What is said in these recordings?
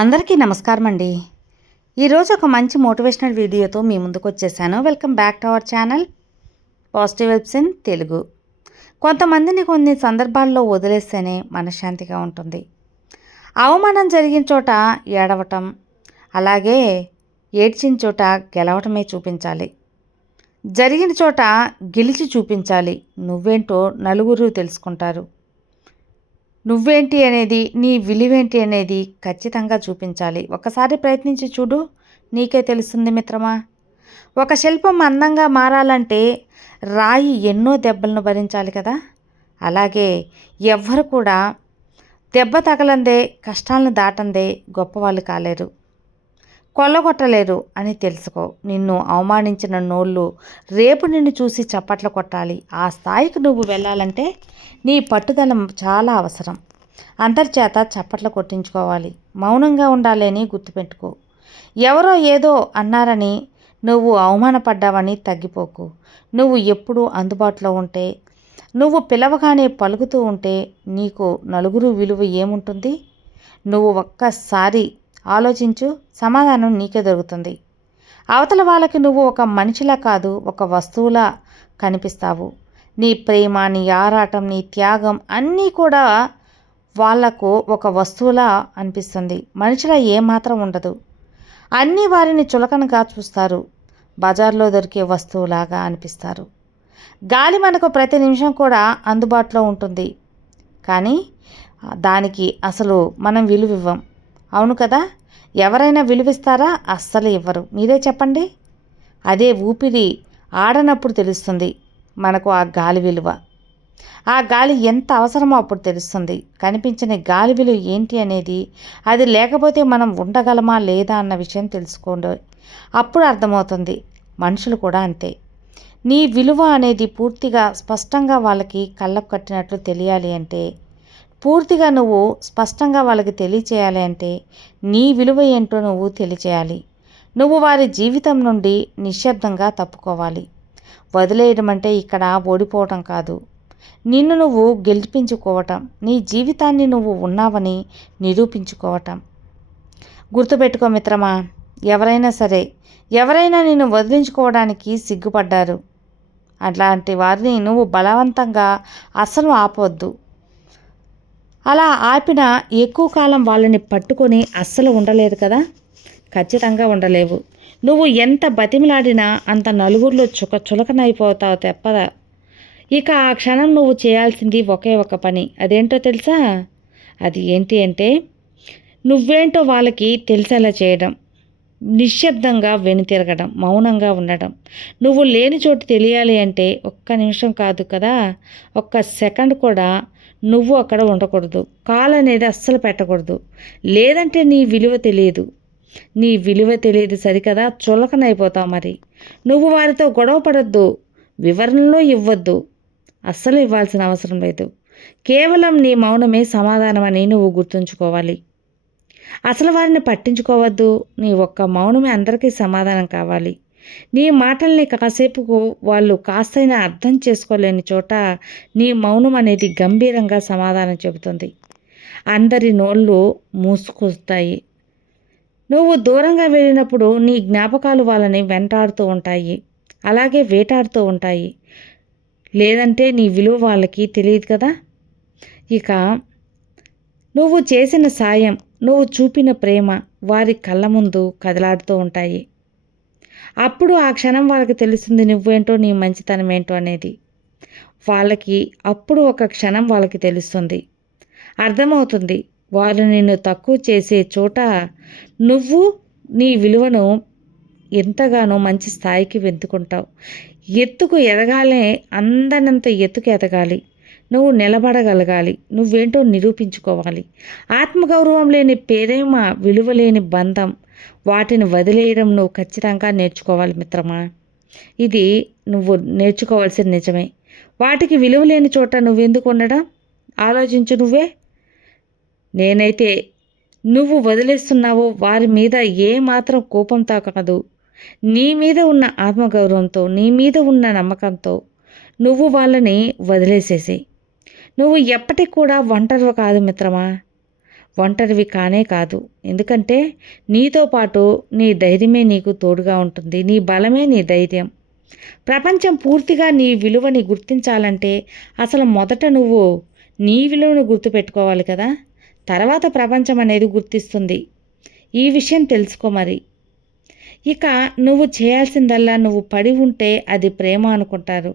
అందరికీ నమస్కారం అండి. ఈరోజు ఒక మంచి మోటివేషనల్ వీడియోతో మీ ముందుకు వచ్చేసాను. Welcome back to our channel positive vibes in Telugu. కొంతమందిని కొన్ని సందర్భాల్లో వదిలేస్తేనే మనశ్శాంతిగా ఉంటుంది. అవమానం జరిగిన చోట ఏడవటం, అలాగే ఏడ్చిన చోట గెలవటమే చూపించాలి. జరిగిన చోట గెలిచి చూపించాలి. నువ్వేంటో నలుగురు తెలుసుకుంటారు. నువ్వేంటి అనేది, నీ విలువేంటి అనేది ఖచ్చితంగా చూపించాలి. ఒకసారి ప్రయత్నించి చూడు, నీకే తెలుస్తుంది మిత్రమా. ఒక శిల్పం అందంగా మారాలంటే రాయి ఎన్నో దెబ్బలను భరించాలి కదా. అలాగే ఎవ్వరు కూడా దెబ్బ తగలందే, కష్టాలను దాటందే గొప్పవాళ్ళు కాలేరు, కొల్లగొట్టలేరు అని తెలుసుకో. నిన్ను అవమానించిన నోళ్ళు రేపు నిన్ను చూసి చప్పట్లు కొట్టాలి. ఆ స్థాయికి నువ్వు వెళ్ళాలంటే నీ పట్టుదల చాలా అవసరం. అంతర్చేత చప్పట్లు కొట్టించుకోవాలి. మౌనంగా ఉండాలి అని గుర్తుపెట్టుకో. ఎవరో ఏదో అన్నారని నువ్వు అవమానపడ్డావని తగ్గిపోకు. నువ్వు ఎప్పుడూ అందుబాటులో ఉంటే, నువ్వు పిలవగానే పలుకుతూ ఉంటే నీకు నలుగురు విలువ ఏముంటుంది? నువ్వు ఒక్కసారి ఆలోచించు, సమాధానం నీకే దొరుకుతుంది. అవతల వాళ్ళకి నువ్వు ఒక మనిషిలా కాదు, ఒక వస్తువులా కనిపిస్తావు. నీ ప్రేమ, నీ ఆరాటం, నీ త్యాగం అన్నీ కూడా వాళ్లకు ఒక వస్తువులా అనిపిస్తుంది. మనిషిలా ఏమాత్రం ఉండదు. అన్నీ వారిని చులకనగా చూస్తారు. బజార్లో దొరికే వస్తువులాగా అనిపిస్తారు. గాలి మనకు ప్రతి నిమిషం కూడా అందుబాటులో ఉంటుంది, కానీ దానికి అసలు మనం విలువ ఇవ్వం. అవును కదా. ఎవరైనా విలువిస్తారా? అస్సలు ఇవ్వరు. మీరే చెప్పండి. అదే ఊపిరి ఆడనప్పుడు తెలుస్తుంది మనకు ఆ గాలి విలువ. ఆ గాలి ఎంత అవసరమో అప్పుడు తెలుస్తుంది. కనిపించని గాలి విలువ ఏంటి అనేది, అది లేకపోతే మనం ఉండగలమా లేదా అన్న విషయం తెలుసుకోండి. అప్పుడు అర్థమవుతుంది. మనుషులు కూడా అంతే. నీ విలువ అనేది పూర్తిగా స్పష్టంగా వాళ్ళకి కళ్ళకు కట్టినట్లు తెలియాలి అంటే, పూర్తిగా నువ్వు స్పష్టంగా వాళ్ళకి తెలియచేయాలి అంటే నీ విలువ ఏంటో నువ్వు తెలియచేయాలి. నువ్వు వారి జీవితం నుండి నిశ్శబ్దంగా తప్పుకోవాలి. వదిలేయడం అంటే ఇక్కడ ఓడిపోవటం కాదు, నిన్ను నువ్వు గెలిపించుకోవటం, నీ జీవితాన్ని నువ్వు ఉన్నావని నిరూపించుకోవటం. గుర్తుపెట్టుకో మిత్రమా, ఎవరైనా నిన్ను వదిలించుకోవడానికి సిగ్గుపడ్డారు. అట్లాంటి వారిని నువ్వు బలవంతంగా అస్సలు ఆపొద్దు. అలా ఆపినా ఎక్కువ కాలం వాళ్ళని పట్టుకొని అస్సలు ఉండలేదు కదా. ఖచ్చితంగా ఉండలేవు. నువ్వు ఎంత బతిమిలాడినా అంత నలుగురిలో చులకనైపోతావు తప్పదా. ఇక ఆ క్షణం నువ్వు చేయాల్సింది ఒకే ఒక పని. అదేంటో తెలుసా? అది ఏంటి అంటే, నువ్వేంటో వాళ్ళకి తెలిసేలా చేయడం, నిశ్శబ్దంగా వెనుతిరగడం, మౌనంగా ఉండడం. నువ్వు లేని చోటు తెలియాలి అంటే ఒక్క నిమిషం కాదు కదా, ఒక్క సెకండ్ కూడా నువ్వు అక్కడ ఉండకూడదు. కాల్ అనేది అస్సలు పెట్టకూడదు. లేదంటే నీ విలువ తెలియదు సరికదా, చులకనైపోతావు. మరి నువ్వు వారితో గొడవ పడద్దు, వివరణలో ఇవ్వద్దు, అస్సలు ఇవ్వాల్సిన అవసరం లేదు. కేవలం నీ మౌనమే సమాధానం అని నువ్వు గుర్తుంచుకోవాలి. అసలు వారిని పట్టించుకోవద్దు. నీ ఒక్క మౌనమే అందరికీ సమాధానం కావాలి. నీ మాటల్ని కాసేపుకు వాళ్ళు కాస్తైనా అర్థం చేసుకోలేని చోట నీ మౌనం అనేది గంభీరంగా సమాధానం చెబుతుంది. అందరి నోళ్ళు మూసుకొస్తాయి. నువ్వు దూరంగా వెళ్ళినప్పుడు నీ జ్ఞాపకాలు వాళ్ళని వెంటాడుతూ ఉంటాయి, అలాగే వేటాడుతూ ఉంటాయి. లేదంటే నీ విలువ వాళ్ళకి తెలియదు కదా. ఇక నువ్వు చేసిన సాయం, నువ్వు చూపిన ప్రేమ వారి కళ్ళ ముందు కదలాడుతూ ఉంటాయి. అప్పుడు ఆ క్షణం వాళ్ళకి తెలుస్తుంది నువ్వేంటో, నీ మంచితనం ఏంటో అనేది. వాళ్ళకి అప్పుడు ఒక క్షణం వాళ్ళకి తెలుస్తుంది, అర్థమవుతుంది. వాళ్ళు నిన్ను తక్కువ చేసే చోట నువ్వు నీ విలువను ఎంతగానో మంచి స్థాయికి వెతుకుంటావు. ఎత్తుకు ఎదగాలే, అందనంత ఎత్తుకు ఎదగాలి. నువ్వు నిలబడగలగాలి. నువ్వేంటో నిరూపించుకోవాలి. ఆత్మగౌరవం లేని ప్రేమ, విలువ లేని బంధం, వాటిని వదిలేయడం నువ్వు ఖచ్చితంగా నేర్చుకోవాలి మిత్రమా. ఇది నువ్వు నేర్చుకోవాల్సిన నిజమే. వాటికి విలువ లేని చోట నువ్వెందుకు ఉండడం ఆలోచించు నువ్వే. నేనైతే నువ్వు వదిలేస్తున్నావో వారి మీద ఏమాత్రం కోపంతో కాదు, నీ మీద ఉన్న ఆత్మగౌరవంతో, నీ మీద ఉన్న నమ్మకంతో నువ్వు వాళ్ళని వదిలేసేసి. నువ్వు ఎప్పటికి కూడా ఒంటరివి కాదు మిత్రమా. ఒంటరివి కానే కాదు. ఎందుకంటే నీతో పాటు నీ ధైర్యమే నీకు తోడుగా ఉంటుంది. నీ బలమే నీ ధైర్యం. ప్రపంచం పూర్తిగా నీ విలువని గుర్తించాలంటే అసలు మొదట నువ్వు నీ విలువను గుర్తుపెట్టుకోవాలి కదా! తర్వాత ప్రపంచం అనేది గుర్తిస్తుంది. ఈ విషయం తెలుసుకో మరి. ఇక నువ్వు చేయాల్సిందల్లా నువ్వు పడి ఉంటే అది ప్రేమ అనుకుంటారు.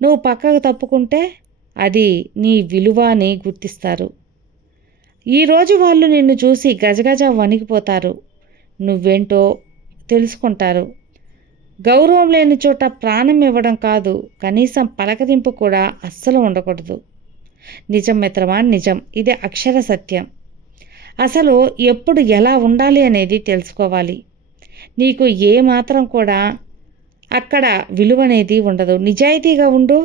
నువ్వు పక్కకు తప్పుకుంటే అది నీ విలువ అని గుర్తిస్తారు. ఈరోజు వాళ్ళు నిన్ను చూసి గజగజ వణికిపోతారు. నువ్వేంటో తెలుసుకుంటారు. గౌరవం లేని చోట ప్రాణం ఇవ్వడం కాదు, కనీసం పలకరింపు కూడా అస్సలు ఉండకూడదు. నిజం మిత్రమా, నిజం. ఇది అక్షర సత్యం. అసలు ఎప్పుడు ఎలా ఉండాలి అనేది తెలుసుకోవాలి. నీకు ఏ మాత్రం కూడా అక్కడ విలువ అనేది ఉండదు. నిజాయితీగా ఉండు,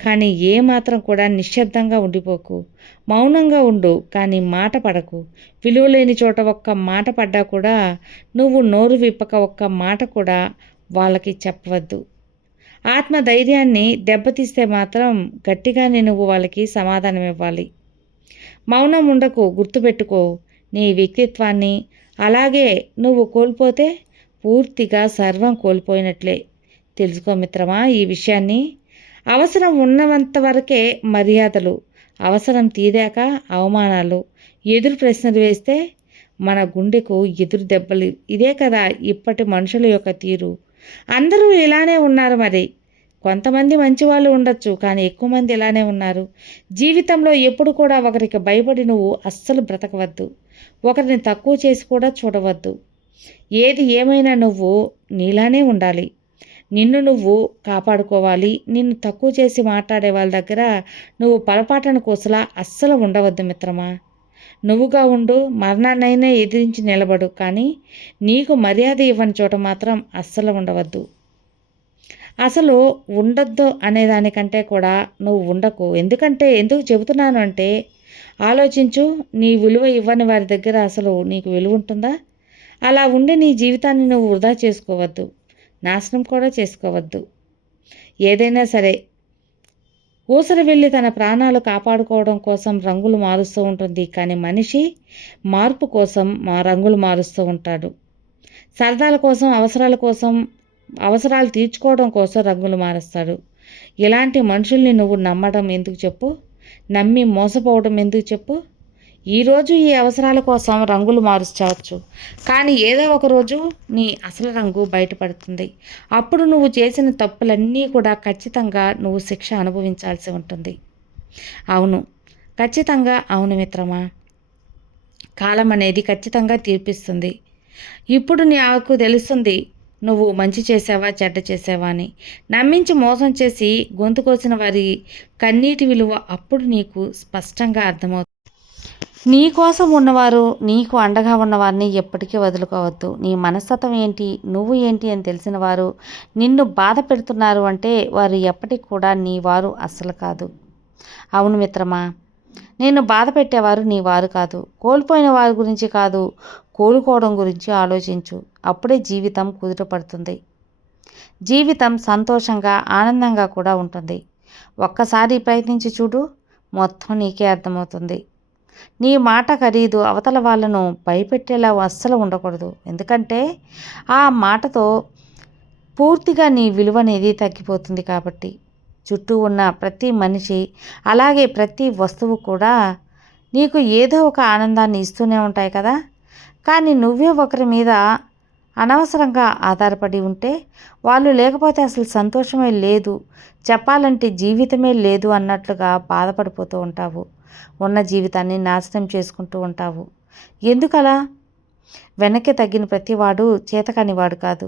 కానీ ఏ మాత్రం కూడా నిశ్శబ్దంగా ఉండిపోకు. మౌనంగా ఉండు, కానీ మాట పడకు. విలువ లేని చోట ఒక్క మాట పడ్డా కూడా నువ్వు నోరు విప్పక ఒక్క మాట కూడా వాళ్ళకి చెప్పవద్దు. ఆత్మధైర్యాన్ని దెబ్బతీస్తే మాత్రం గట్టిగానే నువ్వు వాళ్ళకి సమాధానం ఇవ్వాలి. మౌనం ఉండకు. గుర్తుపెట్టుకో, నీ వ్యక్తిత్వాన్ని అలాగే నువ్వు కోల్పోతే పూర్తిగా సర్వం కోల్పోయినట్లే. తెలుసుకో మిత్రమా ఈ విషయాన్ని. అవసరం ఉన్నంత వరకే మర్యాదలు, అవసరం తీరాక అవమానాలు, ఎదురు ప్రశ్నలు వేస్తే మన గుండెకు ఎదురు దెబ్బలు. ఇదే కదా ఇప్పటి మనుషుల యొక్క తీరు. అందరూ ఇలానే ఉన్నారు మరి. కొంతమంది మంచివాళ్ళు ఉండొచ్చు, కానీ ఎక్కువ మంది ఇలానే ఉన్నారు. జీవితంలో ఎప్పుడు కూడా ఒకరికి భయపడి నువ్వు అస్సలు బ్రతకవద్దు. ఒకరిని తక్కువ చేసి కూడా చూడవద్దు. ఏది ఏమైనా నువ్వు నీలానే ఉండాలి. నిన్ను నువ్వు కాపాడుకోవాలి. నిన్ను తక్కువ చేసి మాట్లాడే వాళ్ళ దగ్గర నువ్వు పొరపాటున కోసలా అస్సలు ఉండవద్దు మిత్రమా. నువ్వుగా ఉండు, మరణాన్నైనా ఎదిరించి నిలబడు, కానీ నీకు మర్యాద ఇవ్వని చోట మాత్రం అస్సలు ఉండవద్దు. అసలు ఉండొద్దు అనేదానికంటే కూడా నువ్వు ఉండకు. ఎందుకు చెబుతున్నాను అంటే ఆలోచించు. నీ విలువ ఇవ్వని వారి దగ్గర అసలు నీకు విలువ ఉంటుందా? అలా ఉండి నీ జీవితాన్ని నువ్వు వృధా చేసుకోవద్దు, నాశనం కూడా చేసుకోవద్దు. ఏదైనా సరే ఊసరి వెళ్ళి తన ప్రాణాలు కాపాడుకోవడం కోసం రంగులు మారుస్తూ ఉంటుంది, కానీ మనిషి మార్పు కోసం రంగులు మారుస్తూ ఉంటాడు. సరదాల కోసం, అవసరాలు తీర్చుకోవడం కోసం రంగులు మారుస్తాడు. ఇలాంటి మనుషుల్ని నువ్వు నమ్మడం ఎందుకు చెప్పు? నమ్మి మోసపోవడం ఎందుకు చెప్పు? ఈరోజు ఈ అవసరాల కోసం రంగులు మారుస్తావచ్చు, కానీ ఏదో ఒక రోజు నీ అసలు రంగు బయటపడుతుంది. అప్పుడు నువ్వు చేసిన తప్పులన్నీ కూడా ఖచ్చితంగా నువ్వు శిక్ష అనుభవించాల్సి ఉంటుంది. అవును, ఖచ్చితంగా అవును మిత్రమా. కాలం అనేది ఖచ్చితంగా తీర్పిస్తుంది. ఇప్పుడు నాకు తెలుస్తుంది నువ్వు మంచి చేసావా చెడ్డ చేసావా అని. నమ్మించి మోసం చేసి గొంతు కోసిన వారి కన్నీటి విలువ అప్పుడు నీకు స్పష్టంగా అర్థమవుతుంది. నీ కోసం ఉన్నవారు, నీకు అండగా ఉన్నవారిని ఎప్పటికీ వదులుకోవద్దు. నీ మనస్తత్వం ఏంటి, నువ్వు ఏంటి అని తెలిసిన వారు నిన్ను బాధ పెడుతున్నారు అంటే వారు ఎప్పటికి కూడా నీ వారు అస్సలు కాదు. అవును మిత్రమా, నిన్ను బాధ పెట్టేవారు నీ వారు కాదు. కోల్పోయిన వారి గురించి కాదు, కోలుకోవడం గురించి ఆలోచించు. అప్పుడే జీవితం కుదుటపడుతుంది. జీవితం సంతోషంగా, ఆనందంగా కూడా ఉంటుంది. ఒక్కసారి ప్రయత్నించి చూడు, మొత్తం నీకే అర్థమవుతుంది. నీ మాట ఖరీదు అవతల వాళ్ళను భయపెట్టేలా అస్సలు ఉండకూడదు. ఎందుకంటే ఆ మాటతో పూర్తిగా నీ విలువ అనేది తగ్గిపోతుంది. కాబట్టి చుట్టూ ఉన్న ప్రతి మనిషి, అలాగే ప్రతి వస్తువు కూడా నీకు ఏదో ఒక ఆనందాన్ని ఇస్తూనే ఉంటాయి కదా. కానీ నువ్వే ఒకరి మీద అనవసరంగా ఆధారపడి ఉంటే, వాళ్ళు లేకపోతే అసలు సంతోషమే లేదు, చెప్పాలంటే జీవితమే లేదు అన్నట్లుగా బాధపడిపోతూ ఉంటావు. ఉన్న జీవితాన్ని నాశనం చేసుకుంటూ ఉంటావు. ఎందుకలా? వెనక్కి తగ్గిన ప్రతివాడు చేతకానివాడు కాదు.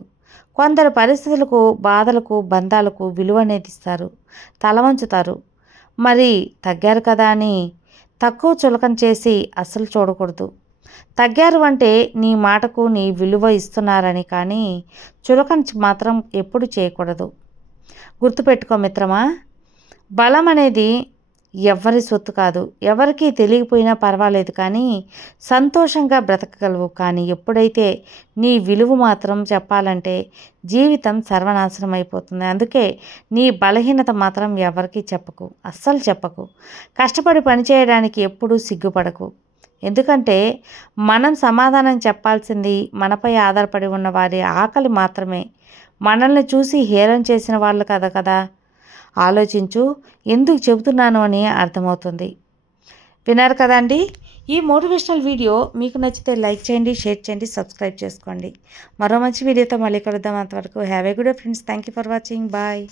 కొందరు పరిస్థితులకు, బాధలకు, బంధాలకు విలువ అనేది ఇస్తారు, తల వంచుతారు. మరి తగ్గారు కదా అని తక్కువ చులకన చేసి అస్సలు చూడకూడదు. తగ్గారు అంటే నీ మాటకు నీ విలువ ఇస్తున్నారని, కానీ చులకన మాత్రం ఎప్పుడు చేయకూడదు. గుర్తుపెట్టుకో మిత్రమా, బలం అనేది ఎవ్వరి సొత్తు కాదు. ఎవరికీ తెలియకపోయినా పర్వాలేదు, కానీ సంతోషంగా బ్రతకగలవు. కానీ ఎప్పుడైతే నీ విలువ మాత్రం చెప్పాలంటే జీవితం సర్వనాశనం అయిపోతుంది. అందుకే నీ బలహీనత మాత్రం ఎవరికీ చెప్పకు, అస్సలు చెప్పకు. కష్టపడి పనిచేయడానికి ఎప్పుడూ సిగ్గుపడకు. ఎందుకంటే మనం సమాధానం చెప్పాల్సింది మనపై ఆధారపడి ఉన్న వారి ఆకలి మాత్రమే. మనల్ని చూసి హేళన చేసిన వాళ్ళు కదా. ఆలోచించు, ఎందుకు చెబుతున్నాను అని అర్థమవుతుంది. విన్నారు కదండి. ఈ మోటివేషనల్ వీడియో మీకు నచ్చితే లైక్ చేయండి, షేర్ చేయండి, సబ్స్క్రైబ్ చేసుకోండి. మరో మంచి వీడియోతో మళ్ళీ కలుద్దాం. అంతవరకు have a good day friends. Thank you for watching. Bye.